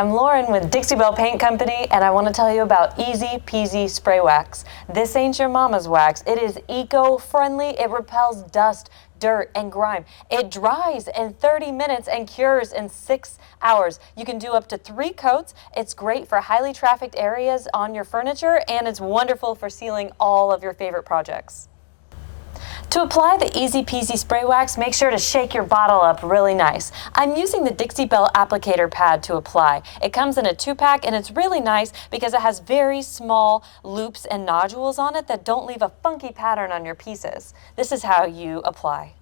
I'm Lauren with Dixie Belle Paint Company, and I want to tell you about Easy Peasy Spray Wax. This ain't your mama's wax. It is eco-friendly. It repels dust, dirt, and grime. It dries in 30 minutes and cures in 6 hours. You can do up to 3 coats. It's great for highly trafficked areas on your furniture, and it's wonderful for sealing all of your favorite projects. To apply the Easy Peasy Spray Wax, make sure to shake your bottle up really nice. I'm using the Dixie Belle applicator pad to apply. It comes in a 2-pack and it's really nice because it has very small loops and nodules on it that don't leave a funky pattern on your pieces. This is how you apply.